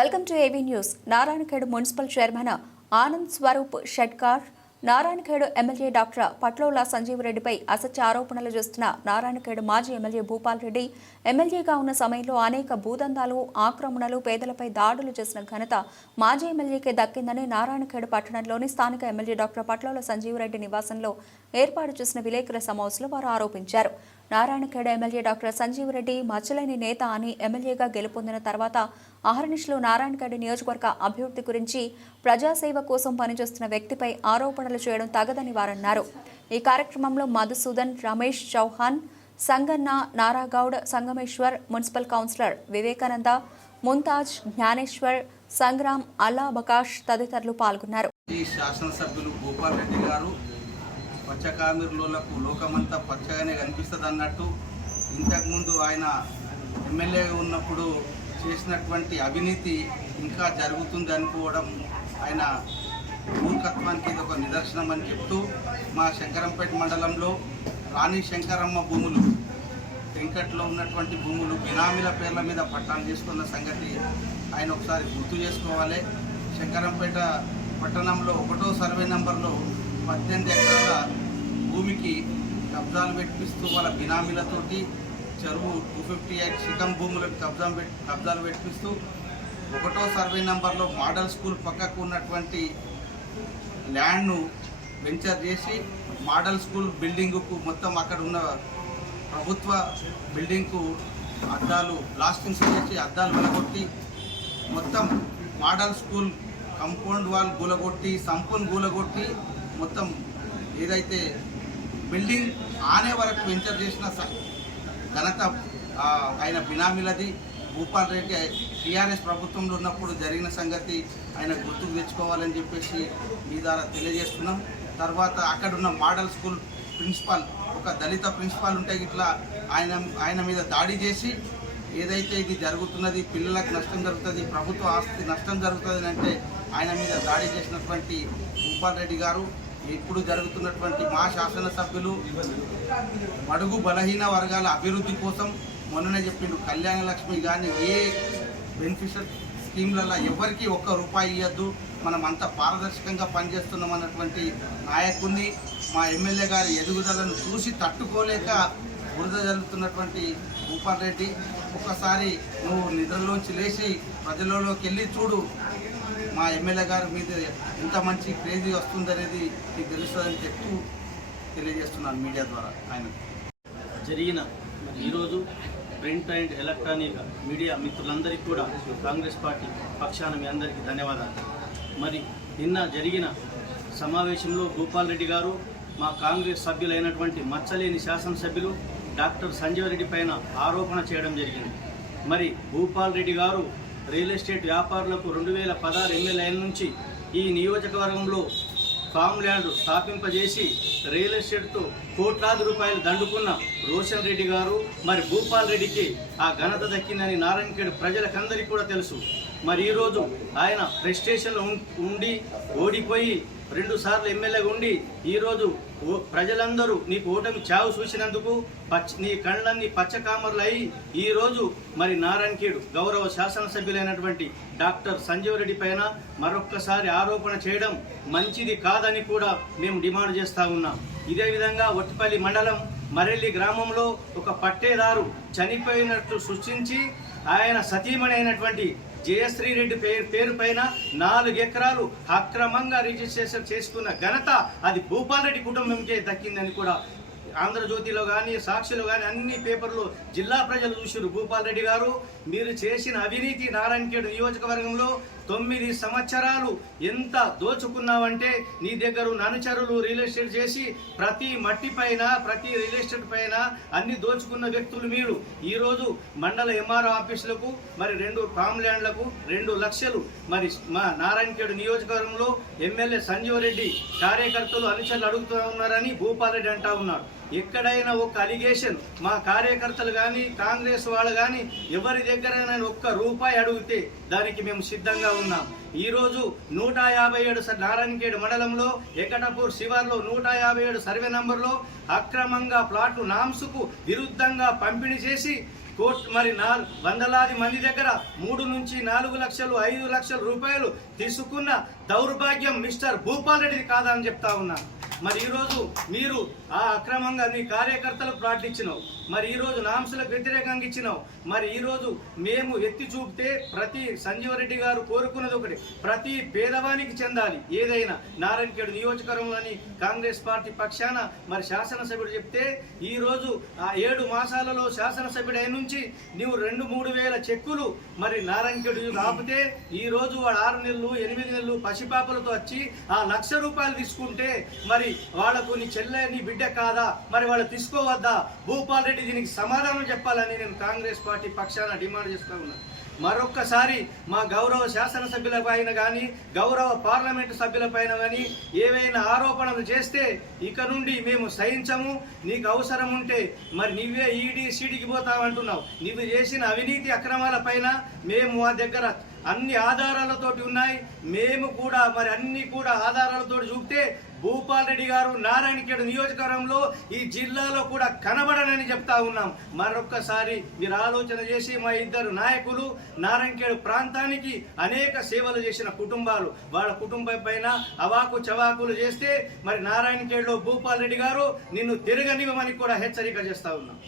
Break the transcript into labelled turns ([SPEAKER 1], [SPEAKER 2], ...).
[SPEAKER 1] Welcome to AV news. Narayankhed municipal chairman Anand Swaroop Shedkar Narayankhed MLA doctor Patlolla Sanjeev రెడ్డిపై అసత్య ఆరోపణలు చేస్తున్న నారాయణఖేడ్ మాజీ ఎమ్మెల్యే భూపాల్ రెడ్డి ఎమ్మెల్యేగా ఉన్న సమయంలో అనేక భూదందాలు ఆక్రమణలు పేదలపై దాడులు చేసిన ఘనత మాజీ ఎమ్మెల్యేకే దక్కిందని నారాయణఖేడ్ పట్టణంలోని స్థానిక ఎమ్మెల్యే డాక్టర్ పట్లోల సంజీవ్ రెడ్డి నివాసంలో ఏర్పాటు చేసిన విలేకరుల సమావేశంలో వారు ఆరోపించారు. నారాయణఖేడ ఎమ్మెల్యే డాక్టర్ సంజీవ్ రెడ్డి మచ్చలేని నేత అని ఎమ్మెల్యేగా గెలుపొందిన తర్వాత అహర్నిశలు నారాయణఖేడ నియోజకవర్గ అభివృద్ధి గురించి ప్రజాసేవ కోసం పనిచేస్తున్న వ్యక్తిపై ఆరోపణలు చేయడం తగదని వారన్నారు. ఈ కార్యక్రమంలో మధుసూదన్ రమేష్ చౌహాన్ సంగన్న నారాగౌడ్ సంగమేశ్వర్ మున్సిపల్ కౌన్సిలర్ వివేకానంద ముంతాజ్ జ్ఞానేశ్వర్ సంగ్రామ్ అల్లా బకాష్ తదితరులు పాల్గొన్నారు.
[SPEAKER 2] ఈ శాసనసభ్యులు గోపాల్ రెడ్డి గారు పచ్చకామిరులకు లోకమంతా పచ్చగానే కనిపిస్తుంది అన్నట్టు ఇంతకుముందు ఆయన ఎమ్మెల్యేగా ఉన్నప్పుడు చేసినటువంటి అవినీతి ఇంకా జరుగుతుంది అనుకోవడం ఆయన మూర్ఖత్వానికి ఇది ఒక నిదర్శనం అని చెప్తూ మా శంకరంపేట మండలంలో రాణి శంకరమ్మ భూములు వెంకట్లో ఉన్నటువంటి భూములు బినామీల పేర్ల మీద పట్టాలు చేసుకున్న సంగతి ఆయన ఒకసారి గుర్తు చేసుకోవాలి. శంకరంపేట పట్టణంలో ఒకటో సర్వే నెంబర్లో పద్దెనిమిది ఎకరాల భూమికి కబ్జాలు పెట్టిస్తూ వాళ్ళ బినామీలతోటి చెరువు టూ ఫిఫ్టీ ఎయిట్ శిఖం భూములకు కబ్జా కబ్జాలు పెట్టిస్తూ ఒకటో సర్వే నెంబర్లో మోడల్ స్కూల్ పక్కకు ఉన్నటువంటి ల్యాండ్ను వెంచర్ చేసి మోడల్ స్కూల్ బిల్డింగుకు మొత్తం అక్కడ ఉన్న ప్రభుత్వ బిల్డింగ్కు అద్దాలు బ్లాస్టింగ్స్ చేసి అద్దాలు వెలగొట్టి మొత్తం మోడల్ స్కూల్ కంపౌండ్ వాల్ గూలగొట్టి సంపును గూలగొట్టి మొత్తం ఏదైతే బిల్డింగ్ ఆనే వరకు వెంచర్ చేసిన ఘనత ఆయన బినామీలది. భూపాల్ రెడ్డి టీఆర్ఎస్ ప్రభుత్వంలో ఉన్నప్పుడు జరిగిన సంగతి ఆయన గుర్తుకు తెచ్చుకోవాలని చెప్పేసి మీ ద్వారా తెలియజేస్తున్నాం. తర్వాత అక్కడున్న మోడల్ స్కూల్ ప్రిన్సిపాల్ ఒక దళిత ప్రిన్సిపాల్ ఉంటే ఇట్లా ఆయన ఆయన మీద దాడి చేసి ఏదైతే ఇది జరుగుతున్నది పిల్లలకు నష్టం జరుగుతుంది ప్రభుత్వ ఆస్తి నష్టం జరుగుతుంది అంటే ఆయన మీద దాడి చేసినటువంటి భూపాల్ రెడ్డి గారు ఇప్పుడు జరుగుతున్నటువంటి మా శాసనసభ్యులు బడుగు బలహీన వర్గాల అభివృద్ధి కోసం మొన్ననే చెప్పిండు కళ్యాణ లక్ష్మి కానీ ఏ బెనిఫిషియల్ స్కీమ్లలో ఎవరికి ఒక్క రూపాయి ఇవ్వద్దు మనం అంత పారదర్శకంగా పనిచేస్తున్నాం అన్నటువంటి నాయకుడిని మా ఎమ్మెల్యే గారి ఎదుగుదలను చూసి తట్టుకోలేక బురద జరుగుతున్నటువంటి భూపాల్ రెడ్డి ఒక్కసారి నువ్వు నిద్రలోంచి లేచి ప్రజలలోకి వెళ్ళి చూడు. మా ఎమ్మెల్యే గారి మీద ఎంత మంచి క్రేజీ వస్తుందనేది మీకు తెలుస్తుందని చెప్తూ తెలియజేస్తున్నాను మీడియా ద్వారా ఆయన.
[SPEAKER 3] జరిగిన ఈరోజు ప్రింట్ అండ్ ఎలక్ట్రానిక్ మీడియా మిత్రులందరికీ కూడా కాంగ్రెస్ పార్టీ పక్షాన మీ అందరికీ ధన్యవాదాలు. మరి నిన్న జరిగిన సమావేశంలో భూపాల్ రెడ్డి గారు మా కాంగ్రెస్ సభ్యులైనటువంటి మచ్చలేని శాసనసభ్యులు డాక్టర్ సంజయ్ రెడ్డి పైన ఆరోపణ చేయడం జరిగింది. మరి భూపాల్ రెడ్డి గారు రియల్ ఎస్టేట్ వ్యాపారులకు రెండు వేల పదహారు ఎమ్మెల్యే నుంచి ఈ నియోజకవర్గంలో ఫామ్ ల్యాండ్ స్థాపింపజేసి రియల్ ఎస్టేట్తో కోట్లాది రూపాయలు దండుకున్న రోషన్ రెడ్డి గారు మరి భూపాల్ రెడ్డికి ఆ ఘనత దక్కిందని నారాయణఖేడ్ ప్రజలకందరికీ కూడా తెలుసు. మరి ఈరోజు ఆయన ఫ్రస్ట్రేషన్లో ఉం- ఉండి ఓడిపోయి రెండు సార్లు ఎమ్మెల్యేగా ఉండి ఈరోజు ఓ- ప్రజలందరూ నీకు ఓటమి చావు చూసినందుకు పచ్చ నీ కళ్ళన్ని పచ్చకామర్లు అయి ఈరోజు మరి నారాయణఖేడ్ గౌరవ శాసనసభ్యులైనటువంటి డాక్టర్ సంజీవ్ రెడ్డి పైన మరొక్కసారి ఆరోపణ చేయడం మంచిది కాదని కూడా మేము డిమాండ్ చేస్తా ఉన్నాం. ఇదే విధంగా ఒట్టిపల్లి మండలం మరెల్లి గ్రామంలో ఒక పట్టేదారు చనిపోయినట్లు సృష్టించి ఆయన సతీమణి అయినటువంటి జయశ్రీ రెడ్డి పేరు పేరు పైన నాలుగు ఎకరాలు అక్రమంగా రిజిస్ట్రేషన్ చేసుకున్న ఘనత అది భూపాల్ రెడ్డి కుటుంబంకే దక్కిందని కూడా ఆంధ్రజ్యోతిలో కానీ సాక్షిలో కానీ అన్ని పేపర్లు జిల్లా ప్రజలు చూసారు భూపాల్ రెడ్డి గారు మీరు చేసిన అవినీతి నారాయణఖేడ్ నియోజకవర్గంలో తొమ్మిది సంవత్సరాలు ఎంత దోచుకున్నావంటే నీ దగ్గర ఉన్న అనుచరులు రియల్ ఎస్టేట్ చేసి ప్రతి మట్టి పైన ప్రతి రియల్ ఎస్టేట్ పైన అన్ని దోచుకున్న వ్యక్తులు మీరు. ఈరోజు మండల ఎంఆర్ఓ ఆఫీసులకు మరి రెండు ఫామ్ ల్యాండ్లకు రెండు లక్షలు. మరి మా నారాయణఖేడ్ నియోజకవర్గంలో ఎమ్మెల్యే సంజీవ్ రెడ్డి కార్యకర్తలు అనుచరులు అడుగుతూ ఉన్నారని భూపాలరెడ్డి అంటా ఉన్నాడు. ఎక్కడైనా ఒక అలిగేషన్ మా కార్యకర్తలు కానీ కాంగ్రెస్ వాళ్ళు కానీ ఎవరి దగ్గరైనా ఒక్క రూపాయి అడిగితే దానికి మేము సిద్ధంగా ఉన్నాం. ఈరోజు నూట యాభై ఏడు స- నారాయణఖేడ్ మండలంలో ఎకటపూర్ శివార్లో నూట యాభై ఏడు సర్వే నంబర్లో అక్రమంగా ప్లాట్లు నామ్సుకు విరుద్ధంగా పంపిణీ చేసి కోట్ మరి వందలాది మంది దగ్గర మూడు నుంచి నాలుగు లక్షలు ఐదు లక్షల రూపాయలు తీసుకున్న దౌర్భాగ్యం మిస్టర్ భూపాల్ రెడ్డిది కాదని చెప్తా ఉన్నా. మరి ఈరోజు మీరు ఆ అక్రమంగా నీ కార్యకర్తలకు ప్రార్థించినావు. మరి ఈరోజు నాంశలకు వ్యతిరేకంగా ఇచ్చినావు. మరి ఈరోజు మేము ఎత్తి చూపితే ప్రతి సంజీవరెడ్డి గారు కోరుకున్నది ఒకటి ప్రతి పేదవానికి చెందాలి. ఏదైనా నారాయణఖేడ్ నియోజకవర్గంలోని కాంగ్రెస్ పార్టీ పక్షాన మరి శాసనసభ్యుడు చెప్తే ఈరోజు ఆ ఏడు మాసాలలో శాసనసభ్యుడు అయిన నుంచి నీవు రెండు మూడు వేల చెక్కులు మరి నారాయణఖేడ్ ఆపితే ఈరోజు వాడు ఆరు నెలలు ఎనిమిది నెలలు పసిపాపలతో వచ్చి ఆ లక్ష రూపాయలు తీసుకుంటే మరి వాళ్ళకు నీ చెల్లె నీ బిడ్డ కాదా? మరి వాళ్ళు తీసుకోవద్దా? భూపాల్ రెడ్డి దీనికి సమాధానం చెప్పాలని నేను కాంగ్రెస్ పార్టీ పక్షాన డిమాండ్ చేస్తా ఉన్నాను మరొక్కసారి మా గౌరవ శాసనసభ్యులపైన కానీ గౌరవ పార్లమెంటు సభ్యులపైన కానీ ఏవైనా ఆరోపణలు చేస్తే ఇక నుండి మేము సహించము. నీకు అవసరం ఉంటే మరి నువ్వే ఈడీ సీడీకి పోతావంటున్నావు. నువ్వు చేసిన అవినీతి అక్రమాలపైన మేము మా దగ్గర అన్ని ఆధారాలతోటి ఉన్నాయి. మేము కూడా మరి అన్ని కూడా ఆధారాలతో చూపితే భూపాల్ రెడ్డి గారు నారాయణఖేడ్ నియోజకవర్గంలో ఈ జిల్లాలో కూడా కనబడనని చెప్తా ఉన్నాం. మరొక్కసారి మీరు ఆలోచన చేసి మా ఇద్దరు నాయకులు నారాయణఖేడ్ ప్రాంతానికి అనేక సేవలు చేసిన కుటుంబాలు. వాళ్ళ కుటుంబం పైన అవాకు చవాకులు చేస్తే మరి నారాయణఖేడ్లో భూపాల్ రెడ్డి గారు నిన్ను తిరగనివ్వమని కూడా హెచ్చరిక చేస్తా ఉన్నాం.